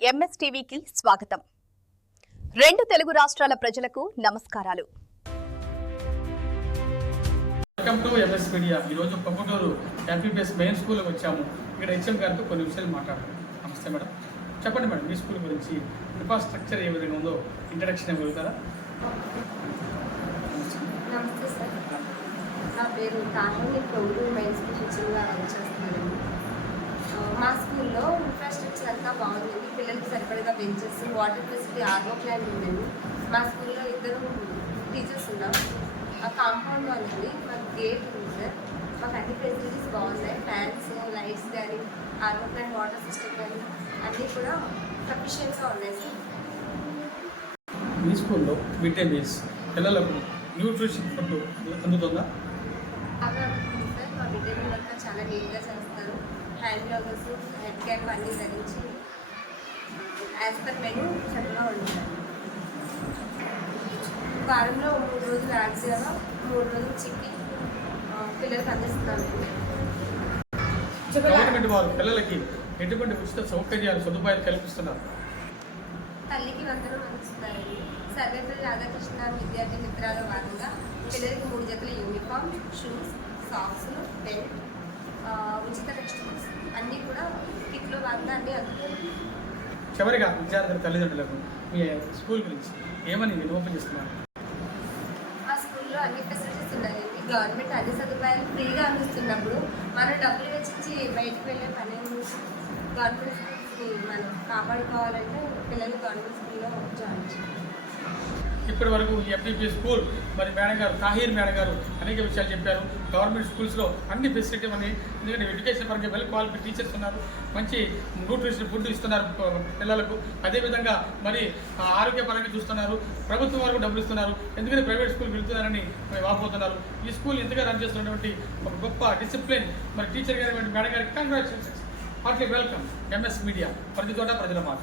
MS టీవీకి స్వాగతం. రెండు తెలుగు రాష్ట్రాల ప్రజలకు నమస్కారాలు. Welcome to MS media. ఈరోజు పొంగుటూరు ఎంపీపీఎస్ మెయిన్ స్కూల్కి వచ్చాము. ఇక్కడ హెచ్ఎం గారితో కొన్ని విషయాలు మాట్లాడాలి. నమస్తే మేడం. చెప్పండి మేడం, మీ స్కూల్ గురించి ఇన్ఫ్రాస్ట్రక్చర్ ఏ విధంగా ఉందో ఇంట్రడక్షన్ ఇవ్వగలుగుతారా? నమస్తే సార్, నా పేరు తాహిని. పొంగుటూరు మెయిన్ స్కూల్ హెచ్ఎంగా చేస్తున్నాను. మా స్కూల్లో ఇన్ఫ్రాస్ట్రక్చర్ అంతా బాగుంది. పిల్లలకి సరిపడగా benches, water facility, RO plant ఉండేది. మా స్కూల్లో 2 టీచర్స్ ఉన్నాం. ఆ కాంపౌండ్ వాళ్ళు ఉంది, మాకు గేట్ ఉంది సార్. మాకు అన్ని ఫెసిలిటీస్ బాగున్నాయి. ఫ్యాన్స్, లైట్స్ కానీ, ఆర్ఓ ప్లాంట్, వాటర్ సిస్టమ్ కానీ అన్నీ కూడా సఫిషియెంట్గా ఉన్నాయి సార్. మీ స్కూల్లో మిడ్ డే మీల్స్ పిల్లలకు న్యూట్రిషన్ ఫుడ్ అందుతుందా? అలా ఉంటుంది సార్. మా మిడ్ డే మీల్ అంతా చాలా నీట్గా చేస్తారు. హ్యాండ్ గ్లౌస్, హెడ్ క్యాప్ అన్నీ ధరించి యాజ్ పర్ మెనూ చక్కగా ఉంటుంది. వారంలో 3 రోజులు యాక్సిగా, 3 రోజులు చికెన్ పిల్లలకి అందిస్తున్నాను. గవర్నమెంట్ వారు పిల్లలకి ఎటువంటి ఉచిత సౌకర్యాలు, సదుపాయాలు కల్పిస్తున్నారు? తల్లికి వందనం అందిస్తున్నారండి. సర్వేపల్లి రాధాకృష్ణ విద్యార్థి మిత్రాల భాగంగా పిల్లలకి 3 జతల యూనిఫామ్, షూస్, సాక్స్, బెల్ట్, ఉచిత టెక్స్ట్ బుక్స్ అన్నీ కూడా కిట్లో భాగంగా అన్నీ అందుతున్నాయి. చివరిగా విద్యార్థుల తల్లిదండ్రులకు మీ స్కూల్ గురించి ఏమని విన్నవించుతున్నారు? ఆ స్కూల్లో అన్ని ఫెసిలిటీస్ ఉన్నాయండి. గవర్నమెంట్ అన్ని సదుపాయాలు ఫ్రీగా అందిస్తున్నప్పుడు మనం డబ్బులు వెచ్చించి బయటకు వెళ్ళే పని గవర్నమెంట్ స్కూల్స్ని మనం కాపాడుకోవాలంటే పిల్లలు గవర్నమెంట్ స్కూల్లో జాయిన్ చేయాలి. ఇప్పటి వరకు ఈ ఎంపీపీ స్కూల్ మరి మేడం గారు, తాహీర్ మేడం గారు అనేక విషయాలు చెప్పారు. గవర్నమెంట్ స్కూల్స్లో అన్ని ఫెసిలిటీ ఉన్నాయి. ఎందుకంటే ఎడ్యుకేషన్ పరంగా వెల్ క్వాలిఫైడ్ టీచర్స్ ఉన్నారు, మంచి న్యూట్రిషన్ ఫుడ్ ఇస్తున్నారు పిల్లలకు. అదేవిధంగా మరి ఆరోగ్యపరంగా చూస్తున్నారు. ప్రభుత్వం వారు డబ్బులు ఇస్తున్నారు. ఎందుకంటే ప్రైవేట్ స్కూల్కి వెళ్తున్నారని వాపోతున్నారు. ఈ స్కూల్ ఇంతగా రన్ చేస్తున్నటువంటి ఒక గొప్ప డిసిప్లిన్ మరి టీచర్ గారి మేడం గారికి congratulations. Heartly welcome MS media. ప్రతి చోట ప్రజల మాట.